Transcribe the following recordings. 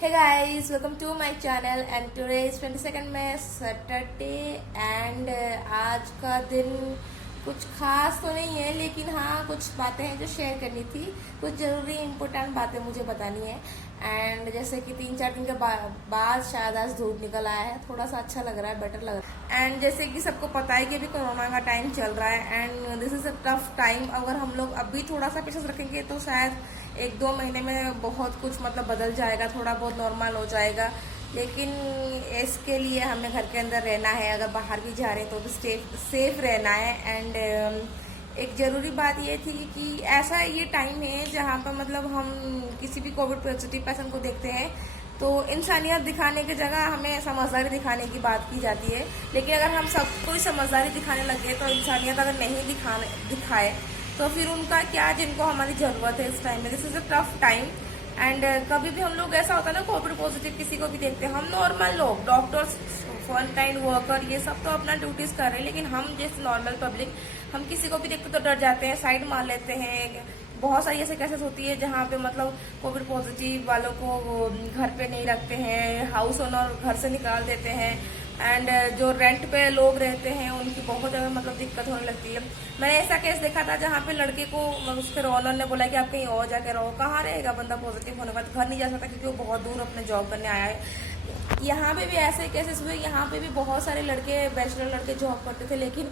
Hey guys, welcome to my channel and today is 22nd May Saturday and आज का दिन कुछ खास तो नहीं है, लेकिन हाँ कुछ बातें हैं जो शेयर करनी थी। कुछ ज़रूरी इम्पोर्टेंट बातें मुझे बतानी है। एंड जैसे कि 3-4 दिन के बाद शायद आज धूप निकल आया है, थोड़ा सा अच्छा लग रहा है, बेटर लग रहा है। एंड जैसे कि सबको पता है कि अभी कोरोना का टाइम चल रहा है and this is a tough time. अगर हम लोग अभी थोड़ा सा पेशेंस रखेंगे तो शायद 1-2 महीने में बहुत कुछ मतलब बदल जाएगा, थोड़ा बहुत नॉर्मल हो जाएगा। लेकिन इसके लिए हमें घर के अंदर रहना है, अगर बाहर भी जा रहे हैं तो भी सेफ रहना है। एंड एक ज़रूरी बात ये थी कि ऐसा ये टाइम है जहाँ पर मतलब हम किसी भी कोविड पॉजिटिव पेशेंट को देखते हैं तो इंसानियत दिखाने की जगह हमें समझदारी दिखाने की बात की जाती है। लेकिन अगर हम सब कोई समझदारी दिखाने लगे तो इंसानियत अगर नहीं दिखाए तो फिर उनका क्या, जिनको हमारी ज़रूरत है इस टाइम में। This is a tough time and कभी भी हम लोग ऐसा होता है ना, कोविड पॉजिटिव किसी को भी देखते हैं, हम नॉर्मल लोग, डॉक्टर्स, फ्रंटलाइन वर्कर, ये सब तो अपना ड्यूटीज कर रहे हैं, लेकिन हम जैसे नॉर्मल पब्लिक हम किसी को भी देखते तो डर जाते हैं, साइड मार लेते हैं। बहुत सारी ऐसे केसेस होती है जहाँ पे मतलब कोविड पॉजिटिव वालों को घर पे नहीं रखते हैं, हाउस ओनर घर से निकाल देते हैं एंड जो रेंट पे लोग रहते हैं उनकी बहुत ज़्यादा मतलब दिक्कत होने लगती है। मैंने ऐसा केस देखा था जहाँ पे लड़के को उसके ओनर ने बोला कि आप कहीं और जाके रहो। कहाँ रहेगा बंदा पॉजिटिव होने के बाद, घर नहीं जा सकता क्योंकि वो बहुत दूर अपने जॉब करने आया है। यहाँ पे भी ऐसे केसेस हुए, यहाँ पे भी बहुत सारे लड़के, बैचलर लड़के जॉब करते थे, लेकिन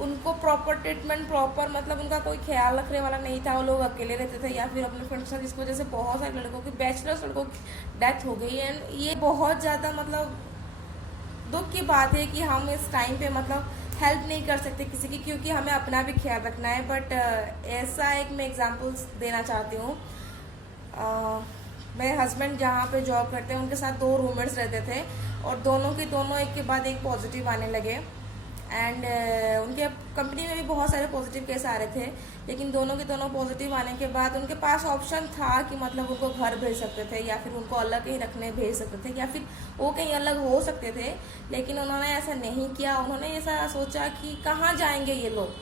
उनको प्रॉपर ट्रीटमेंट, प्रॉपर मतलब उनका कोई ख्याल रखने वाला नहीं था। वो लोग अकेले रहते थे या फिर अपने फ्रेंड्स के साथ, जिसकी वजह से बहुत सारे लड़कों की, बैचलर्स लड़कों की डेथ हो गई। एंड ये बहुत ज़्यादा मतलब दुख की बात है कि हम इस टाइम पे मतलब हेल्प नहीं कर सकते किसी की, क्योंकि हमें अपना भी ख्याल रखना है। बट ऐसा एक मैं एग्जांपल्स देना चाहती हूँ। मेरे हस्बैंड जहाँ पे जॉब करते हैं उनके साथ 2 रूममेट्स रहते थे और दोनों के दोनों एक के बाद एक पॉजिटिव आने लगे। एंड उनके कंपनी में भी बहुत सारे पॉजिटिव केस आ रहे थे, लेकिन दोनों के दोनों पॉजिटिव आने के बाद उनके पास ऑप्शन था कि मतलब उनको घर भेज सकते थे या फिर उनको अलग कहीं रखने भेज सकते थे या फिर वो कहीं अलग हो सकते थे, लेकिन उन्होंने ऐसा नहीं किया। उन्होंने ऐसा सोचा कि कहाँ जाएंगे ये लोग,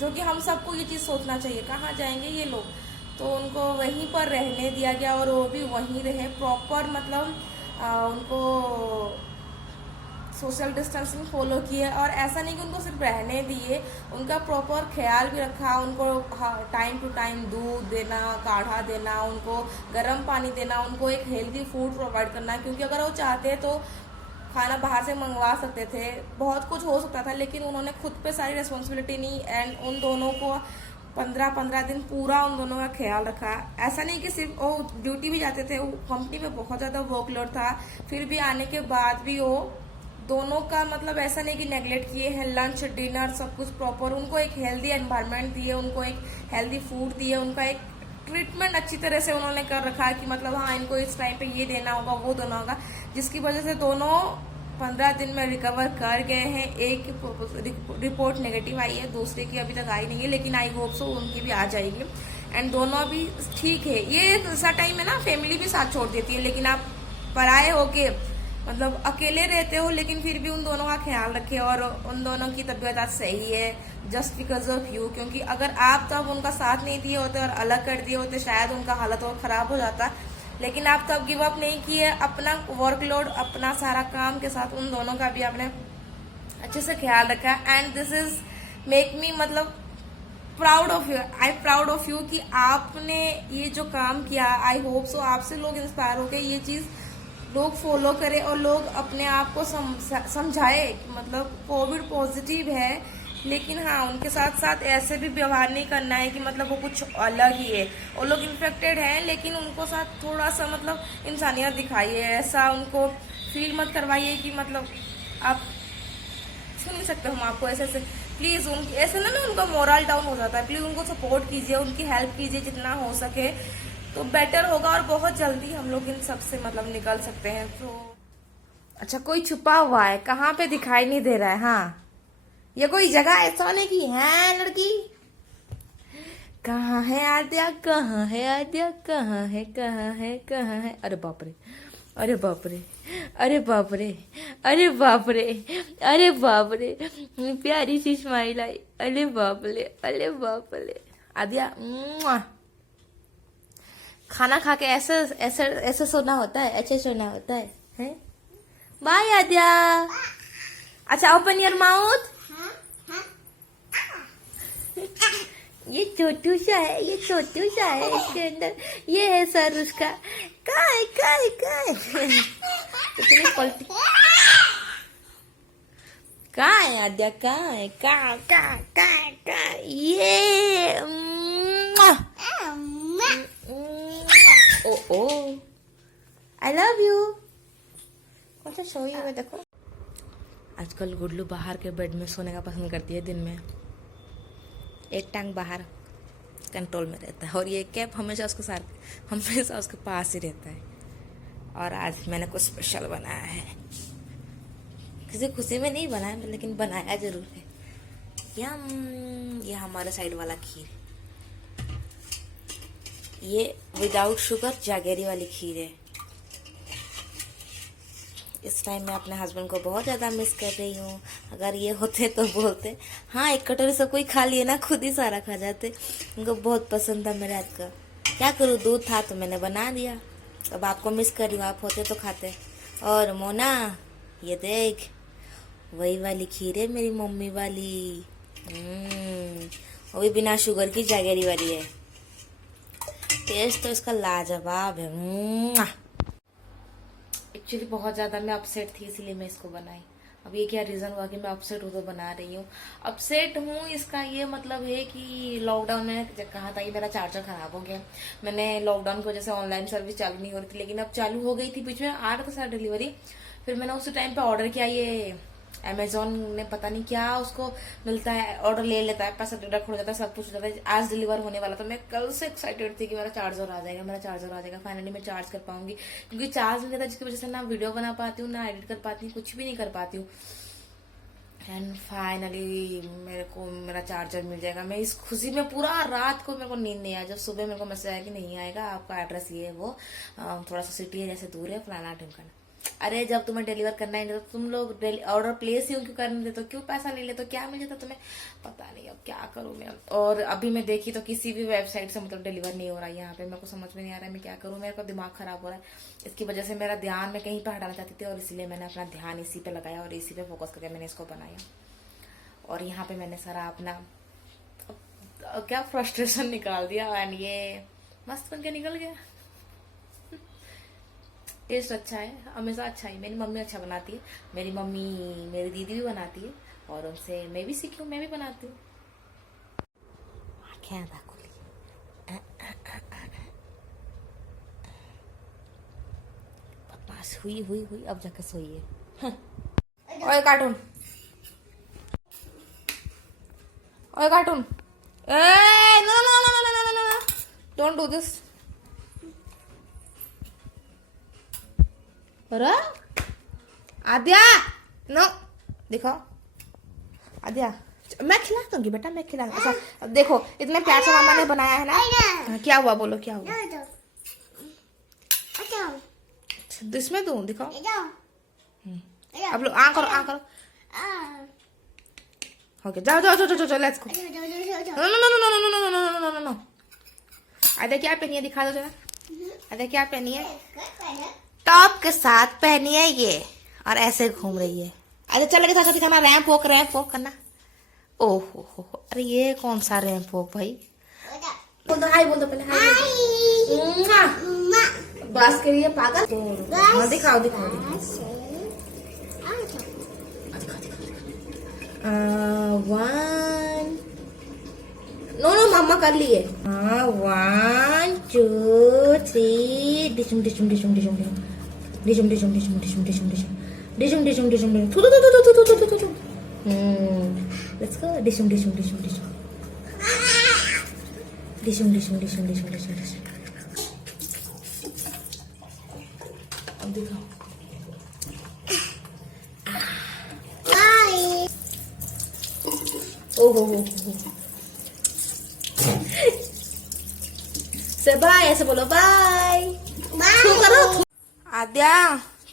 जो कि हम सबको ये चीज़ सोचना चाहिए, कहाँ जाएंगे ये लोग। तो उनको वहीं पर रहने दिया गया और वो भी वहीं रहे प्रॉपर, मतलब उनको सोशल डिस्टेंसिंग फॉलो किए। और ऐसा नहीं कि उनको सिर्फ रहने दिए, उनका प्रॉपर ख्याल भी रखा। उनको टाइम टू टाइम दूध देना, काढ़ा देना, उनको गर्म पानी देना, उनको एक हेल्दी फूड प्रोवाइड करना, क्योंकि अगर वो चाहते तो खाना बाहर से मंगवा सकते थे, बहुत कुछ हो सकता था, लेकिन उन्होंने खुद पे सारी रिस्पॉन्सिबिलिटी ली एंड उन दोनों को 15-15 दिन पूरा उन दोनों का ख्याल रखा। ऐसा नहीं कि सिर्फ वो ड्यूटी भी जाते थे, वो कंपनी में बहुत ज़्यादा वर्कलोड था, फिर भी आने के बाद भी वो दोनों का मतलब ऐसा नहीं कि नेगलेक्ट किए हैं। लंच, डिनर सब कुछ प्रॉपर, उनको एक हेल्दी एनवायरनमेंट दिए, उनको एक हेल्दी फूड दिए, उनका एक ट्रीटमेंट अच्छी तरह से उन्होंने कर रखा कि मतलब हाँ इनको इस टाइम पे ये देना होगा, वो देना होगा, जिसकी वजह से दोनों 15 दिन में रिकवर कर गए हैं। एक रिपोर्ट नेगेटिव आई है, दूसरे की अभी तक आई नहीं है, लेकिन आई होप सो उनकी भी आ जाएगी एंड दोनों अभी ठीक है। ये ऐसा टाइम है ना, फैमिली भी साथ छोड़ देती है, लेकिन आप पराए होके मतलब अकेले रहते हो, लेकिन फिर भी उन दोनों का ख्याल रखे और उन दोनों की तबीयत आज सही है जस्ट बिकॉज ऑफ यू। क्योंकि अगर आप तब उनका साथ नहीं दिए होते और अलग कर दिए होते, शायद उनका हालत और ख़राब हो जाता, लेकिन आप तब गिव अप नहीं किए। अपना वर्कलोड, अपना सारा काम के साथ उन दोनों का भी आपने अच्छे से ख्याल रखा and this is make me मतलब proud of you. I proud of you कि आपने ये जो काम किया। आई होप सो आपसे लोग इंस्पायर हो गए, ये चीज़ लोग फॉलो करें और लोग अपने आप को समझाए कि मतलब कोविड पॉजिटिव है, लेकिन हाँ उनके साथ साथ ऐसे भी व्यवहार नहीं करना है कि मतलब वो कुछ अलग ही है। वो लोग इन्फेक्टेड हैं, लेकिन उनको साथ थोड़ा सा मतलब इंसानियत दिखाइए, ऐसा उनको फील मत करवाइए कि मतलब आप छू नहीं सकते हम आपको ऐसे ऐसे। प्लीज़ उनकी ऐसे ना उनका मोरल डाउन हो जाता है, प्लीज़ उनको सपोर्ट कीजिए, उनकी हेल्प कीजिए जितना हो सके, तो बेटर होगा और बहुत जल्दी हम लोग इन सब से मतलब निकल सकते हैं। तो अच्छा, कोई छुपा हुआ है, कहाँ पे दिखाई नहीं दे रहा है? हाँ, ये कोई जगह है सोने की है लड़की? कहाँ है आद्या, कहाँ है आद्या, कहाँ है, कहाँ है, कहाँ है? अरे बाप रे, अरे बाप रे, अरे बाप रे, अरे बाप रे, अरे बाप रे, प्यारी सी स्माइल आई, अरे बाप रे, अरे बाप रे। आद्या खाना खा के ऐसे ऐसे ऐसे सोना होता है, ऐसे सोना होता है? बाय आद्या। अच्छा ओपन योर माउथ। ये छोटू सा है, ये छोटू सा है, इसके अंदर ये है सर उसका। काय काय काय इतनी पलटी कहाँ है आद्या, कहाँ है? कहाँ कहाँ कहाँ कहाँ ये ओ ओ आई लव यू। कौन सा सो है देखो। आजकल गुडलू बाहर के बेड में सोने का पसंद करती है दिन में। एक टांग बाहर कंट्रोल में रहता है और ये कैप हमेशा उसके पास ही रहता है। और आज मैंने कुछ स्पेशल बनाया है, किसी खुशी में नहीं बनाया लेकिन बनाया जरूर है। ये हमारे साइड वाला खीर, ये विदाउट शुगर जागेरी वाली खीर है। इस टाइम मैं अपने हस्बैंड को बहुत ज़्यादा मिस कर रही हूँ। अगर ये होते तो बोलते हाँ एक कटोरी सब कोई खा लिए ना, खुद ही सारा खा जाते। उनको बहुत पसंद था मेरे हाथ का। क्या करूँ, दूध था तो मैंने बना दिया। अब आपको मिस कर रही हूँ, आप होते तो खाते। और मोना ये देख, वही वाली खीर है मेरी मम्मी वाली। वो भी बिना शुगर की जागेरी वाली है। टेस्ट तो इसका लाजवाब है। एक्चुअली बहुत ज़्यादा मैं अपसेट थी, इसीलिए मैं इसको बनाई। अब ये क्या रीज़न हुआ कि मैं अपसेट हूँ तो बना रही हूँ। अपसेट हूँ इसका ये मतलब है कि लॉकडाउन में कहा था कि मेरा चार्जर खराब हो गया। मैंने लॉकडाउन की वजह से ऑनलाइन सर्विस चालू नहीं हो रही थी, लेकिन अब चालू हो गई थी। बीच में आ रहा था सारा डिलीवरी, फिर मैंने उसी टाइम पे ऑर्डर किया। ये अमेजोन ने पता नहीं क्या उसको मिलता है, ऑर्डर ले लेता है, पैसा डिडक्ट हो जाता है, सब कुछ हो जाता है। आज डिलीवर होने वाला था। मैं कल से एक्साइटेड थी कि मेरा चार्जर आ जाएगा, मेरा चार्जर आ जाएगा। फाइनली मैं चार्ज कर पाऊंगी, क्योंकि चार्ज नहीं रहता, जिसकी वजह से ना वीडियो बना पाती हूँ, ना एडिट कर पाती हूँ, कुछ भी नहीं कर पाती हूँ। एंड फाइनली मेरे को मेरा चार्जर मिल जाएगा। मैं इस खुशी में पूरा रात को मेरे को नींद नहीं आया। जब सुबह मेरे को मैसेज आया कि नहीं आएगा, आपका एड्रेस ये है, वो थोड़ा सा सिटी है, जैसे दूर है, फलाना ढिमकाना। अरे जब तुम्हें डिलीवर करना ही नहीं तो तुम लोग ऑर्डर प्लेस ही क्यों करने देते, तो क्यों पैसा नहीं लेते, तो क्या मिल जाता तुम्हें, पता नहीं अब क्या करूं मैं। और अभी मैं देखी तो किसी भी वेबसाइट से मतलब डिलीवर नहीं हो रहा है यहाँ पे। मेरे को समझ में नहीं आ रहा है मैं क्या करूं। मेरे को दिमाग खराब हो रहा है, इसकी वजह से मेरा ध्यान मैं कहीं पर हटाना चाहती थी, और इसीलिए मैंने अपना ध्यान इसी पे लगाया और इसी पे फोकस करके मैंने इसको बनाया। और यहाँ पे मैंने सारा अपना क्या फ्रस्ट्रेशन निकाल दिया, एंड ये मस्त बन के निकल गया। टेस्ट अच्छा है, हमेशा अच्छा है। मेरी मम्मी अच्छा बनाती है, मेरी मम्मी मेरी दीदी भी बनाती है, और उनसे मैं भी सीखी हूँ, मैं भी बनाती हूँ। क्या बदमाश हुई अब जाकर सोई है। ओए कार्टून, ओए cartoon, no no no no no no, don't do this. Aadya no, दिखाओ आद्या, मैं खिला दूंगी बेटा, मैं खिला। अच्छा अब देखो, इतने प्यार से मामा ने बनाया है ना। क्या हुआ, बोलो क्या हुआ। इसमें दूं, दिखाओ। अब लो, आ करो, आ करो। ओके जाओ जाओ जाओ जाओ, let's go. No no no no no no no no no no no. Aadya क्या पहनी है, दिखा दो जरा। आद्या क्या पहनी है, टॉप के साथ पहनी है ये, और ऐसे घूम रही है। अरे चल के साथ दिखाना, रैंप वॉक करना। ओहो हो, अरे ये कौन सा रैंप वॉक भाई। बोल दो हाय, बोल दो पहले हाय। बस के लिए पागल। हाँ दिखाओ दिखाओ दिखाओ। 1 नो नो मम्मा कर लिए। 1 2 3 डिशुम डिशुम डिशुम डिशुम डिशुम डिशुम डिशुम डिशुम डिशुम डिशुम डिशुम डिशुम डिशुम डिशुम थू थू थू थू थू थू थू थू। Let's go. डिशुम डिशुम डिशुम डिशुम डिशुम डिशुम डिशुम डिशुम डिशुम डिशुम। अब दिखाओ। ओहो हो से बाय, ऐसे बोलो बाय करो। आद्या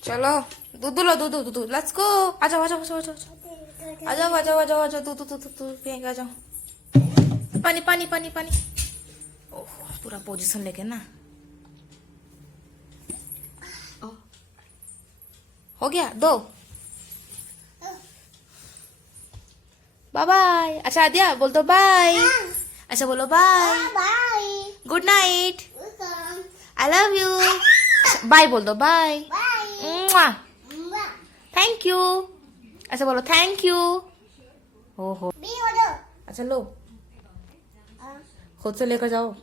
चलो दूध लो, दूध लेट्स गो। आ जाओ आ जाओ आ जाओ आ जाओ आ जाओ आ जाओ आ जाओ आ जाओ, दूध पिएंगे, आ जाओ। पानी पानी पानी पानी। ओह पूरा पोजीशन लेके ना, हो गया, दो। Bye bye. अच्छा आद्या बोल दो बाय। अच्छा बोलो bye. Bye. Good night. I love you. Bye बोल दो बाय। बाय। Thank you. अच्छा बोलो थैंक यू। ओहो। अच्छा लो, खुद से लेकर जाओ,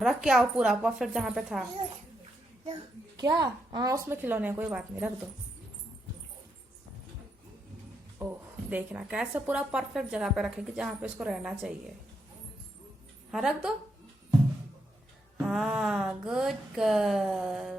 रख के आओ पूरा परफेक्ट जहाँ पे था। क्या? हाँ उसमें खिलौने, कोई बात नहीं, रख दो। ओह देखना कैसे पूरा परफेक्ट जगह पे रखेगी जहाँ पे इसको रहना चाहिए। हाँ रख दो। हाँ गुड गर्ल।